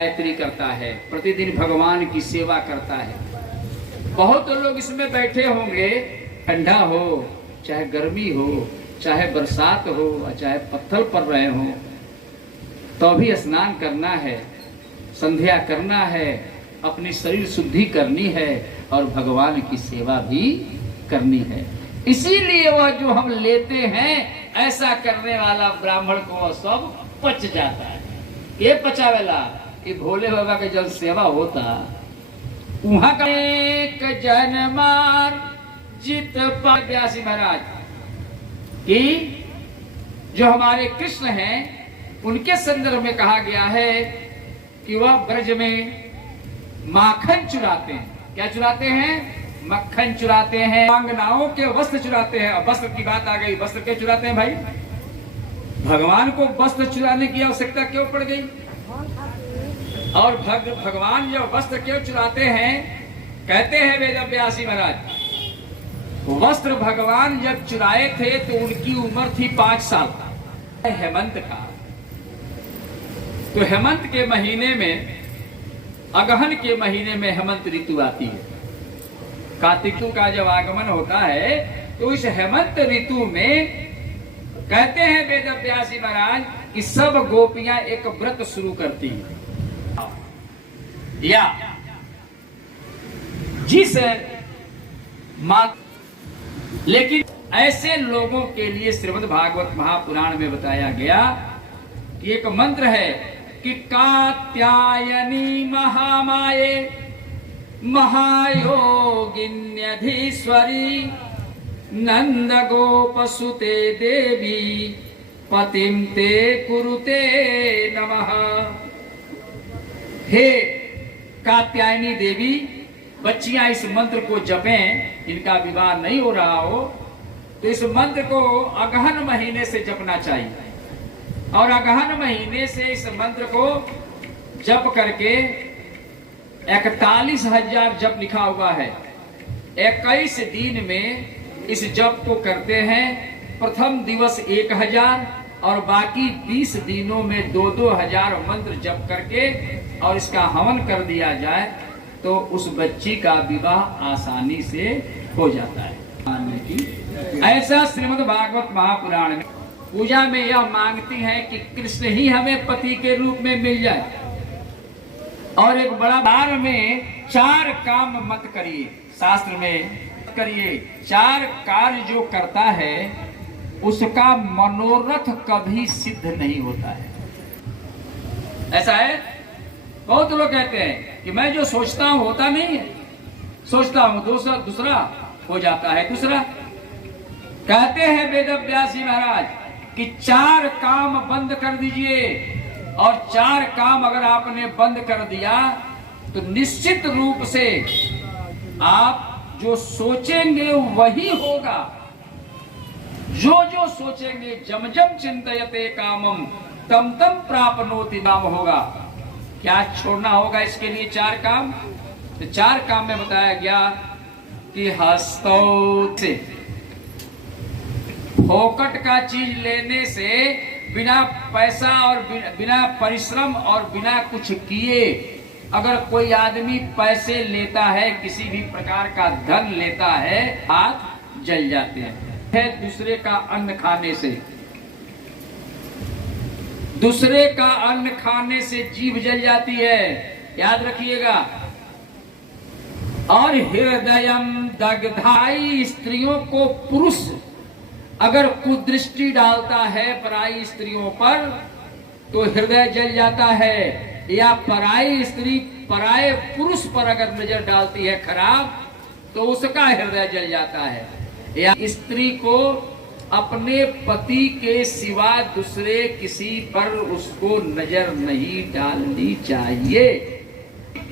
गायत्री करता है, प्रतिदिन भगवान की सेवा करता है। बहुत लोग इसमें बैठे होंगे, ठंडा हो चाहे गर्मी हो, चाहे बरसात हो, चाहे पत्थर पड़ रहे हो, तो भी स्नान करना है, संध्या करना है, अपनी शरीर शुद्धि करनी है और भगवान की सेवा भी करनी है। इसीलिए वह जो हम लेते हैं, ऐसा करने वाला ब्राह्मण को सब पच जाता है। ये पचावेला कि भोले बाबा के जब सेवा होता वहां का एक जनमार जित व्यासी महाराज कि जो हमारे कृष्ण हैं उनके संदर्भ में कहा गया है कि वह ब्रज में माखन चुराते हैं। क्या चुराते हैं? मक्खन चुराते हैं, मांगनाओं के वस्त्र चुराते हैं। अब वस्त्र की बात आ गई, वस्त्र क्यों चुराते हैं भाई? भगवान को वस्त्र चुराने की आवश्यकता क्यों पड़ गई? और भगवान जब वस्त्र क्यों चुराते हैं? कहते हैं वेद व्यासी महाराज, वस्त्र भगवान जब चुराए थे तो उनकी उम्र थी 5 साल। हेमंत का, तो हेमंत के महीने में, अगहन के महीने में हेमंत ऋतु आती है। कार्तिक का जब आगमन होता है तो इस हेमंत ऋतु में कहते हैं वेद व्यासी महाराज कि सब गोपियां एक व्रत शुरू करती हैं, या जिस लेकिन ऐसे लोगों के लिए श्रीमद् भागवत महापुराण में बताया गया कि एक मंत्र है कि कात्यायनी महामाये महायोगिन्यधीश्वरी नंद गोपसुते देवी पतिम ते कुरुते नमः। हे कात्यायनी देवी, बच्चियां इस मंत्र को जपें, इनका विवाह नहीं हो रहा हो तो इस मंत्र को अगहन महीने से जपना चाहिए। और अगहन महीने से इस मंत्र को जप करके 41,000 जप लिखा हुआ है। 21 दिन में इस जप को करते हैं। प्रथम दिवस 1000 और बाकी 20 दिनों में 2-2 हजार मंत्र जप करके और इसका हवन कर दिया जाए तो उस बच्ची का विवाह आसानी से हो जाता है। ऐसा श्रीमद् भागवत महापुराण में पूजा में यह मांगती हैं कि कृष्ण ही हमें पति के रूप में मिल जाए। और एक बड़ा बार में 4 काम मत करिए, शास्त्र में करिए। 4 कार्य जो करता है उसका मनोरथ कभी सिद्ध नहीं होता है। ऐसा है, बहुत लोग कहते हैं कि मैं जो सोचता हूं होता नहीं है, सोचता हूं दूसरा हो जाता है दूसरा। कहते हैं वेद व्यासी महाराज कि 4 काम बंद कर दीजिए, और 4 काम अगर आपने बंद कर दिया तो निश्चित रूप से आप जो सोचेंगे वही होगा। जो जो सोचेंगे, जम जम चिंतयते कामम तम तम प्राप्नोति नाम होगा। क्या छोड़ना होगा इसके लिए? 4 काम। तो 4 काम में बताया गया कि हस्तौ से, फोकट का चीज लेने से, बिना पैसा और बिना परिश्रम और बिना कुछ किए अगर कोई आदमी पैसे लेता है, किसी भी प्रकार का धन लेता है, हाथ जल जाते हैं। दूसरे का अन्न खाने से, दूसरे का अन्न खाने से जीभ जल जाती है, याद रखिएगा। और हृदयम दग्धाई, स्त्रियों को पुरुष अगर कुदृष्टि डालता है पराई स्त्रियों पर तो हृदय जल जाता है। या पराई स्त्री पराये पुरुष पर अगर नजर डालती है खराब तो उसका हृदय जल जाता है। या स्त्री को अपने पति के सिवा दूसरे किसी पर उसको नजर नहीं डालनी चाहिए।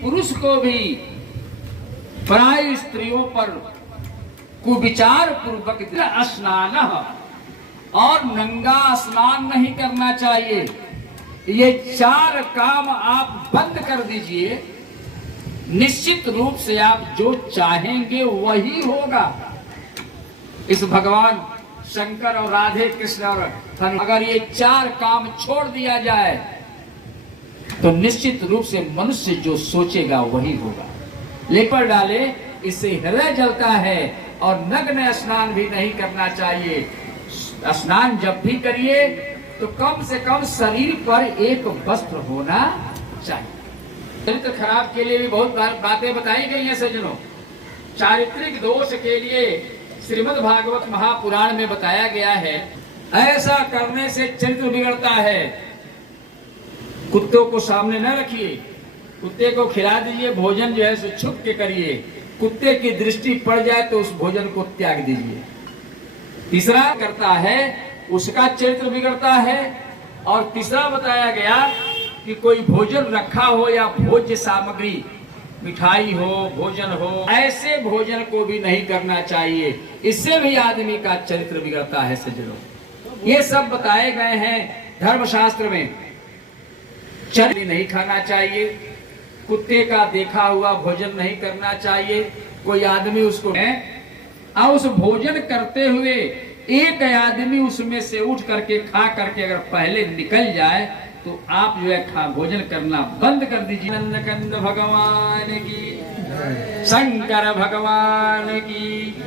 पुरुष को भी पराई स्त्रियों पर कुविचार पूर्वक स्नान और नंगा स्नान नहीं करना चाहिए। ये 4 काम आप बंद कर दीजिए, निश्चित रूप से आप जो चाहेंगे वही होगा। इस भगवान शंकर और राधे कृष्ण और अगर ये 4 काम छोड़ दिया जाए तो निश्चित रूप से मनुष्य जो सोचेगा वही होगा। लेपर डाले इससे हृदय जलता है। और नग्न स्नान भी नहीं करना चाहिए। स्नान जब भी करिए तो कम से कम शरीर पर एक वस्त्र होना चाहिए। चरित्र खराब के लिए भी बहुत बातें बताई गई हैं सज्जनों। चारित्रिक दोष के लिए श्रीमद् भागवत महापुराण में बताया गया है, ऐसा करने से चरित्र बिगड़ता है। कुत्तों को सामने न रखिए, कुत्ते को खिला दीजिए, भोजन जो है सो छुप के करिए। कुत्ते की दृष्टि पड़ जाए तो उस भोजन को त्याग दीजिए। तीसरा करता है उसका चरित्र बिगड़ता है। और तीसरा बताया गया कि कोई भोजन रखा हो या भोज्य सामग्री, मिठाई हो, भोजन हो, ऐसे भोजन को भी नहीं करना चाहिए। इससे भी आदमी का चरित्र बिगड़ता है सज्जनों। ये सब बताए गए हैं धर्मशास्त्र में। चर्बी नहीं खाना चाहिए, कुत्ते का देखा हुआ भोजन नहीं करना चाहिए। कोई आदमी उसको और उस भोजन करते हुए एक आदमी उसमें से उठ करके खा करके अगर पहले निकल जाए तो आप जो है भोजन करना बंद कर दीजिए। नंदकंद भगवान की, शंकर भगवान की।